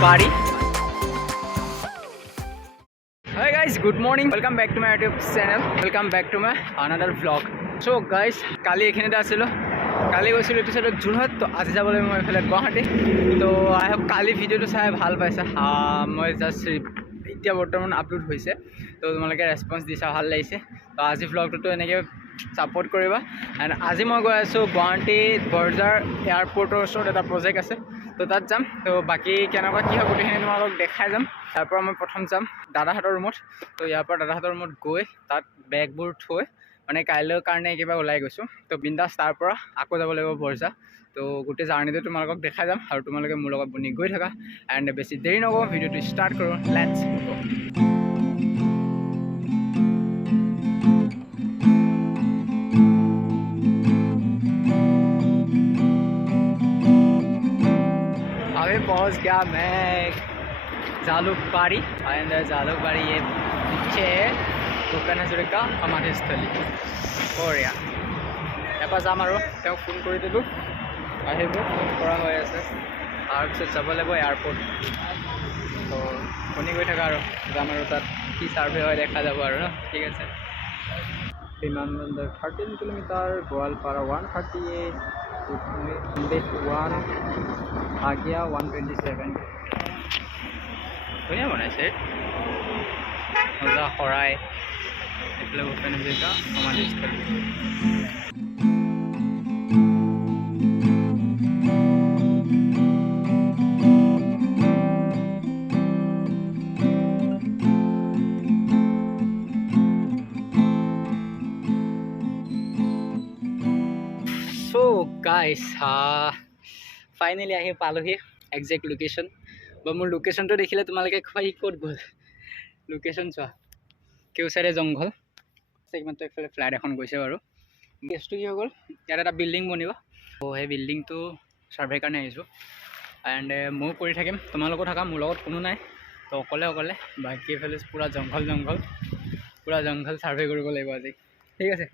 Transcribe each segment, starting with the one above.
party. Hi guys, good morning. Welcome back to my YouTube channel. Welcome back to my another vlog. So guys, কালি এখানেতে আছিলো কালি গৈছিলো এপিসোডত যোৰহাট তো আজি যাবলৈ মই এফালে গুৱাহাটী তো আই হোপ কালি ভিডিঅ'টো চাই ভাল পাইছা মই জাষ্ট এতিয়া বৰ্তমান আপলোড হৈছে তো তোমালোকে ৰেছপন্স দিছা ভাল লাগিছে তো আজি ভ্লগটো এনেকৈ ছাপোৰ্ট কৰিবা এণ্ড আজি মই গৈ আছোঁ গুৱাহাটী বৰঝাৰ এয়াৰপৰ্টৰ ওচৰত এটা প্ৰজেক্ট আছে তো তাত যাম তো বাকী কেনেকুৱা কি হয় গোটেইখিনি তোমালোকক দেখাই যাম তাৰ পৰা মই প্ৰথম যাম দাদাহঁতৰ ৰুমত তো ইয়াৰ পৰা দাদাহঁতৰ ৰুমত গৈ তাত বেগবোৰ থৈ মানে কাইলৈৰ কাৰণে কিবা ওলাই গৈছোঁ তো বিন্দাছ তাৰ পৰা আকৌ যাব লাগিব বৰঝা তো গোটেই জাৰ্ণিটো তোমালোকক দেখাই যাম আৰু তোমালোকে মোৰ লগত বনি গৈ থাকা এণ্ড বেছি দেৰি নকৰোঁ ভিডিঅ'টো ষ্টাৰ্ট কৰোঁ লেটছ গো अभी पहुँच गया मैं जालुकबाड़ी एंड जालुकबाड़ी ये पीछे है भूपेन हाजरिका समाधि स्थली बढिया এপাৰ যাম আৰু তেওঁক ফোন কৰি দিলোঁ আহিব ফোন কৰা হৈ আছে তাৰপিছত যাব লাগিব এয়াৰপৰ্ট তো শুনি গৈ থাকা আৰু যাম আৰু তাত কি ছাৰ্ভে হয় দেখা যাব আৰু ন ঠিক আছে বিমানবন্দৰ 13 কিলোমিটাৰ গোৱালপাৰা 138 1 আগিয়া 127 ধুনীয়া বনাইছে মজা শৰাই এইফালে Bhupen Hazarika সমাধিস্থলী So guys, finally আহি পালোহি একজেক্ট লোকেশ্যন বা মোৰ লোকেশ্যনটো দেখিলে তোমালোকে কয় ক'ত গ'ল লোকেশ্যন চোৱা কেউচাৰে জংঘল ছেগমেণ্টৰ এইফালে ফ্লাইট এখন গৈছে বাৰু কেছটো কি হৈ গ'ল ইয়াত এটা বিল্ডিং বনিব তো সেই বিল্ডিংটো ছাৰ্ভে কাৰণে আহিছোঁ এণ্ড ময়ো কৰি থাকিম তোমালোকো থাকা মোৰ লগত কোনো নাই তো অকলে অকলে বাকী এইফালে পূৰা জংঘল ছাৰ্ভে কৰিব লাগিব আজি ঠিক আছে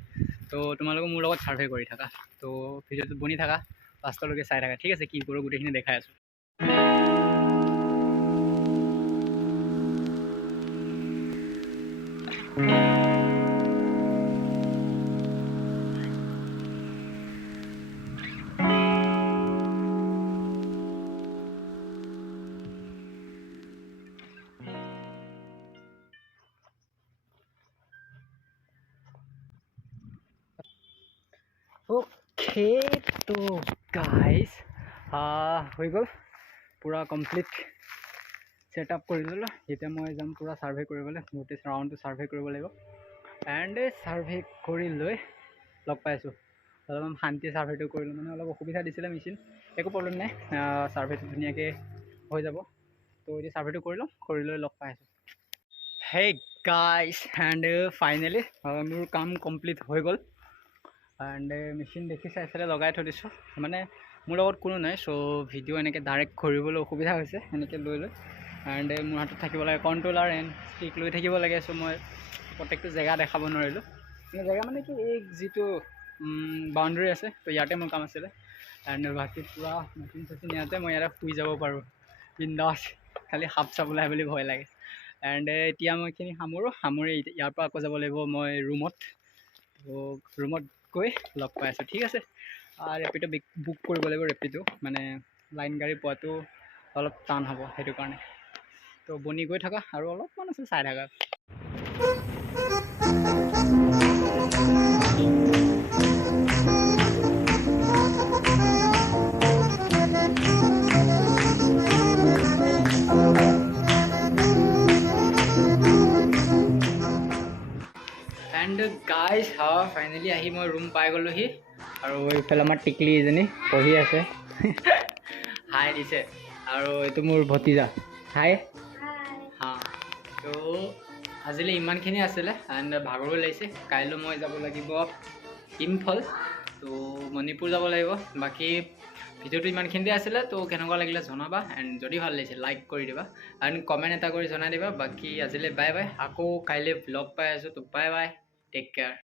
তো তোমালোকে মোৰ লগত ছাৰ্ভে কৰি থাকা তো ভিডিঅ'টো বনি থাকা লাষ্টলৈকে চাই থাকা ঠিক আছে কি কৰোঁ গোটেইখিনি দেখাই আছোঁ ओके तो गाइज হৈ গ'ল পূৰা কমপ্লিট ছেটআপ কৰি ল'লোঁ এতিয়া মই যাম পূৰা ছাৰ্ভে কৰিবলৈ গোটেই ৰাউণ্ডটো ছাৰ্ভে কৰিব লাগিব এণ্ড ছাৰ্ভে কৰি লৈ লগ পাইছোঁ অলপমান শান্তি ছাৰ্ভেটো কৰিলোঁ মানে অলপ অসুবিধা দিছিলে মেচিন একো প্ৰব্লেম নাই ছাৰ্ভেটো ধুনীয়াকৈ হৈ যাব তো এতিয়া ছাৰ্ভেটো কৰি লওঁ কৰি লৈ লগ পাই আছোঁ হে গাইজ এণ্ড ফাইনেলি মোৰ কাম কমপ্লিট হৈ গ'ল এণ্ড মেচিন দেখিছে এইফালে লগাই থৈ দিছোঁ মানে মোৰ লগত কোনো নাই চ' ভিডিঅ' এনেকৈ ডাইৰেক্ট কৰিবলৈ অসুবিধা হৈছে এনেকৈ লৈ এণ্ড মোৰ হাতত থাকিব লাগে কণ্ট্ৰলাৰ এণ্ড ষ্টিক লৈ থাকিব লাগে চ' মই প্ৰত্যেকটো জেগা দেখাব নোৱাৰিলোঁ জেগা মানে কি এই যিটো বাউণ্ডেৰী আছে তো ইয়াতে মোৰ কাম আছিলে এণ্ড বাকী পূৰা মেচিন চেচিন ইয়াতে মই ইয়াতে শুই যাব পাৰোঁ বিন্দাছ খালি সাপ চাপ ওলাই বুলি ভয় লাগে এণ্ড এতিয়া মই এইখিনি সামৰি ইয়াৰ পৰা আকৌ যাব লাগিব মই ৰুমত তো ৰুমত গৈ লগ পাই আছোঁ ঠিক আছে ৰেপিডো বুক কৰিব লাগিব ৰেপিডো মানে লাইন গাড়ী পোৱাটো অলপ টান হ'ব সেইটো কাৰণে তো বনি গৈ থাকা আৰু অলপমান আছে চাই থাকা এণ্ড গাইজ ফাইনেলি আহি মই ৰুম পাই গ'লোহি আৰু এইফালে আমাৰ টিকলি এজনী পঢ়ি আছে হাই দিছে আৰু এইটো মোৰ ভতিজা হাই হা তো আজিলৈ ইমানখিনি আছিলে এণ্ড ভাগৰো লাগিছে কাইলৈ মই যাব লাগিব ইম্ফল তো মণিপুৰ যাব লাগিব বাকী ভিডিঅ'টো ইমানখিনিতে আছিলে তো কেনেকুৱা লাগিলে জনাবা এণ্ড যদি ভাল লাগিছে লাইক কৰি দিবা এণ্ড কমেণ্ট এটা কৰি জনাই দিবা বাকী আজিলৈ বাই বাই আকৌ কাইলৈ ভ্লগ পাই আছোঁ তো বাই বাই টেক কেয়াৰ